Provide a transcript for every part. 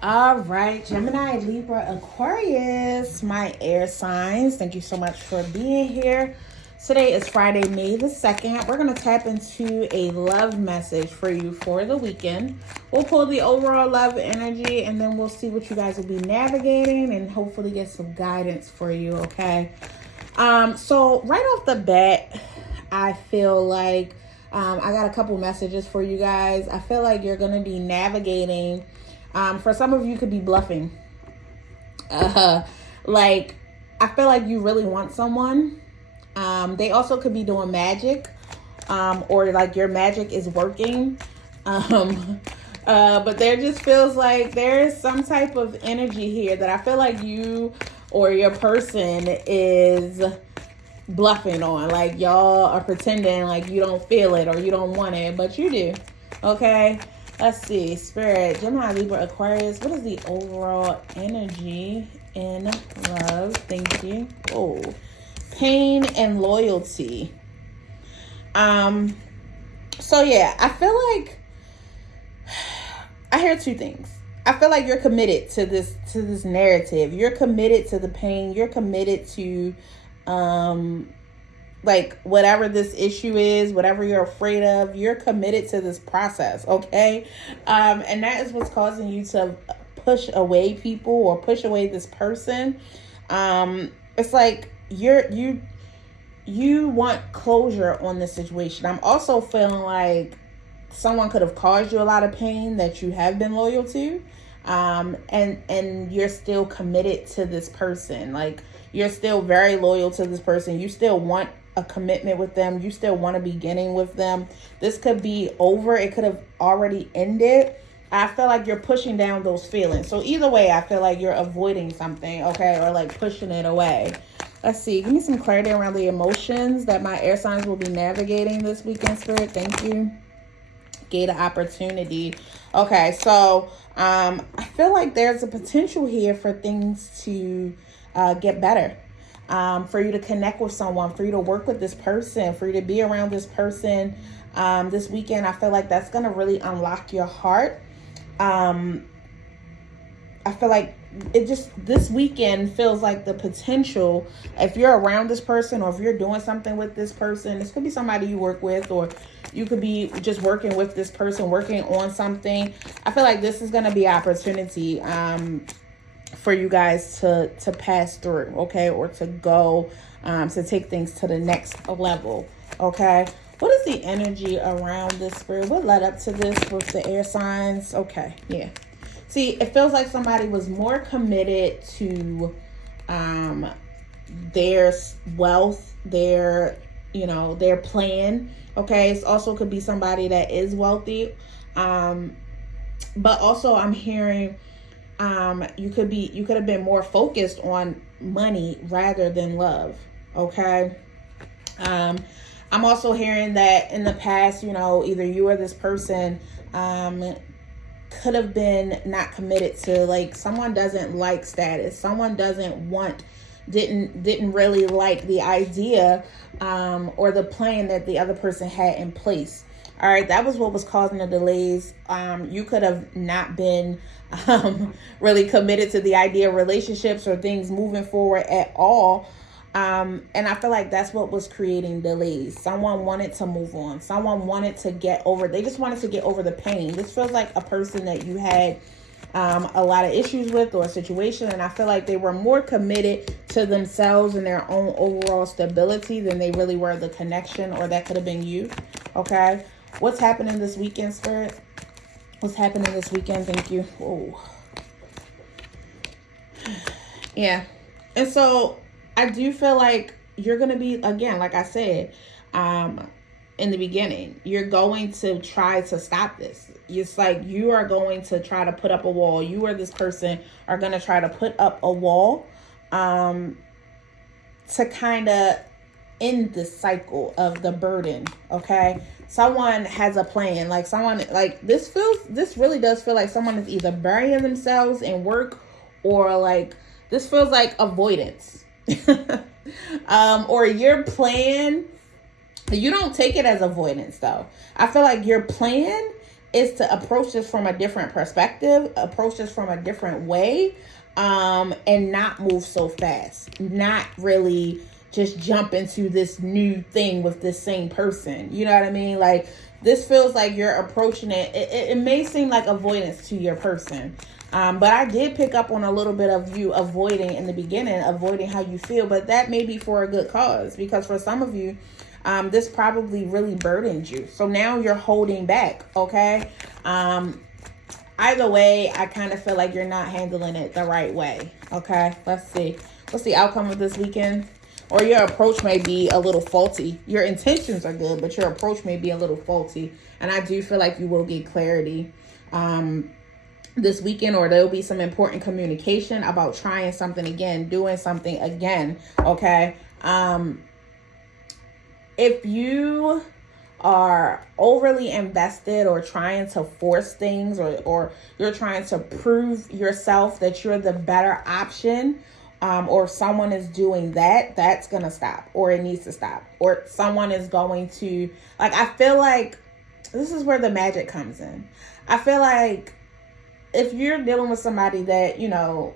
All right, Gemini, Libra, Aquarius, my air signs. Thank you so much for being here. Today is Friday, May the 2nd. We're going to tap into a love message for you for the weekend. We'll pull the overall love energy and then we'll see what you guys will be navigating and hopefully get some guidance for you, okay? So right off the bat, I feel like I got a couple messages for you guys. I feel like you're going to be navigating. For some of you, could be bluffing. Like, I feel like you really want someone. They also could be doing magic, or like your magic is working. But there just feels like there's some type of energy here that I feel like you or your person is bluffing on. Like, y'all are pretending like you don't feel it or you don't want it, but you do. Okay? Let's see. Spirit, Gemini, Libra, Aquarius. What is the overall energy in love? Thank you. Oh, pain and loyalty. So yeah, I feel like I hear two things. I feel like you're committed to this narrative. You're committed to the pain. You're committed to like whatever this issue is, whatever you're afraid of, you're committed to this process, okay? And that is what's causing you to push away people or push away this person. It's like you want closure on this situation. I'm also feeling like someone could have caused you a lot of pain that you have been loyal to. And you're still committed to this person. Like, you're still very loyal to this person. You still want a commitment with them. You still want a beginning with them. This could be over. It could have already ended. I feel like you're pushing down those feelings. So either way, I feel like you're avoiding something, okay? Or like pushing it away. Let's see. Give me some clarity around the emotions that my air signs will be navigating this weekend, Spirit. Thank you. Gate of opportunity. Okay, so I feel like there's a potential here for things to get better. For you to connect with someone, for you to work with this person, for you to be around this person this weekend. I feel like that's going to really unlock your heart. I feel like this weekend feels like the potential, if you're around this person or if you're doing something with this person, this could be somebody you work with, or you could be just working with this person, working on something. I feel like this is going to be opportunity for you guys to pass through, okay, or to go to take things to the next level, okay. What is the energy around this, Spirit? What led up to this with the air signs? Okay, yeah. See, it feels like somebody was more committed to their wealth, their plan, okay. It also could be somebody that is wealthy, but also I'm hearing you could have been more focused on money rather than love, okay. I'm also hearing that in the past, either you or this person could have been not committed to, like, someone doesn't like status, someone didn't really like the idea or the plan that the other person had in place. All right, that was what was causing the delays. You could have not been really committed to the idea of relationships or things moving forward at all. And I feel like that's what was creating delays. Someone wanted to move on. Someone wanted to they just wanted to get over the pain. This feels like a person that you had a lot of issues with, or a situation, and I feel like they were more committed to themselves and their own overall stability than they really were the connection, or that could have been you, okay? What's happening this weekend, Spirit? What's happening this weekend? Thank you. Oh, yeah. And so I do feel like you're going to be, again, like I said, in the beginning, you're going to try to stop this. It's like you are going to try to put up a wall. You or this person are going to try to put up a wall to kind of end the cycle of the burden, okay? Someone has a plan. Like, someone, like, this really does feel like someone is either burying themselves in work, or like this feels like avoidance. Or your plan, you don't take it as avoidance though. I feel like your plan is to approach this from a different perspective, approach this from a different way, and not move so fast, not really just jump into this new thing with this same person. You know what I mean? Like, this feels like you're approaching it. It may seem like avoidance to your person. But I did pick up on a little bit of you avoiding in the beginning, avoiding how you feel. But that may be for a good cause, because for some of you, this probably really burdened you. So now you're holding back, okay? Either way, I kind of feel like you're not handling it the right way, okay? Let's see. What's the outcome of this weekend? Or your approach may be a little faulty. Your intentions are good, but your approach may be a little faulty. And I do feel like you will get clarity this weekend, or there'll be some important communication about trying something again, doing something again, okay? If you are overly invested or trying to force things, or you're trying to prove yourself that you're the better option, or someone is doing that, that's gonna stop, or it needs to stop, or someone is going to, like, I feel like this is where the magic comes in. I feel like if you're dealing with somebody that, you know,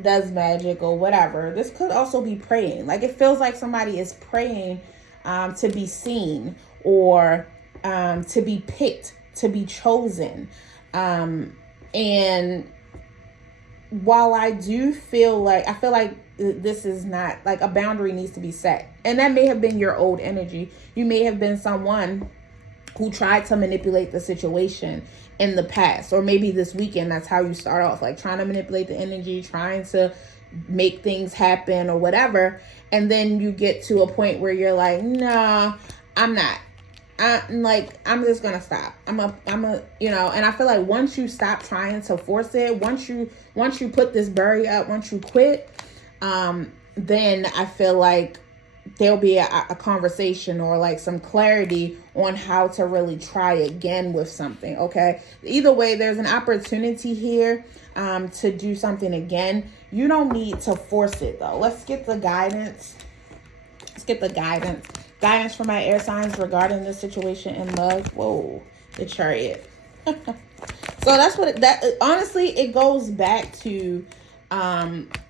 does magic or whatever, this could also be praying. Like, it feels like somebody is praying to be seen, or to be picked, to be chosen. And while I do feel like, I feel like this is not, like, a boundary needs to be set. And that may have been your old energy. You may have been someone who tried to manipulate the situation in the past, or maybe this weekend, that's how you start off, like trying to manipulate the energy, trying to make things happen or whatever. And then you get to a point where you're like, nah, I'm not. I'm just gonna stop. I'm a, you know, and I feel like once you stop trying to force it, once you put this barrier up, once you quit, then I feel like there'll be a conversation, or like some clarity on how to really try again with something. Okay. Either way, there's an opportunity here, to do something again. You don't need to force it though. Let's get the guidance. Guidance for my air signs regarding this situation in love. Whoa, the Chariot. So that's what honestly, it goes back to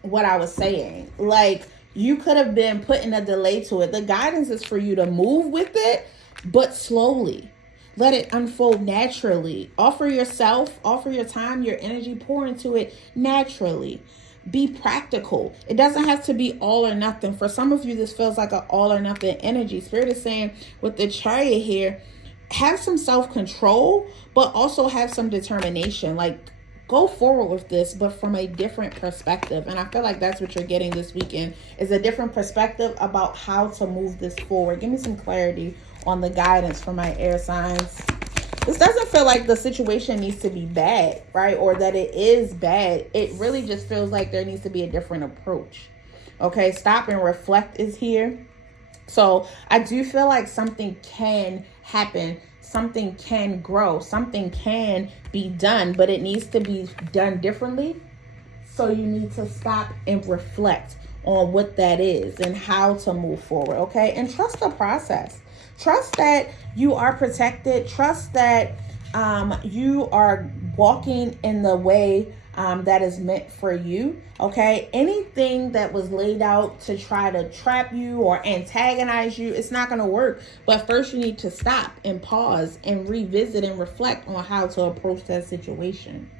what I was saying. Like, you could have been putting a delay to it. The guidance is for you to move with it, but slowly. Let it unfold naturally. Offer yourself, offer your time, your energy, pour into it naturally. Be practical. It doesn't have to be all or nothing. For some of you, this feels like an all or nothing energy. Spirit is saying with the Chariot here, have some self-control, but also have some determination. Like, go forward with this, but from a different perspective. And I feel like that's what you're getting this weekend, is a different perspective about how to move this forward. Give me some clarity on the guidance for my air signs. This doesn't feel like the situation needs to be bad, right? Or that it is bad. It really just feels like there needs to be a different approach. Okay, stop and reflect is here. So I do feel like something can happen. Something can grow. Something can be done, but it needs to be done differently. So you need to stop and reflect on what that is and how to move forward, okay? And trust the process. Trust that you are protected. Trust that you are walking in the way that is meant for you, okay? Anything that was laid out to try to trap you or antagonize you, it's not going to work. But first you need to stop and pause and revisit and reflect on how to approach that situation.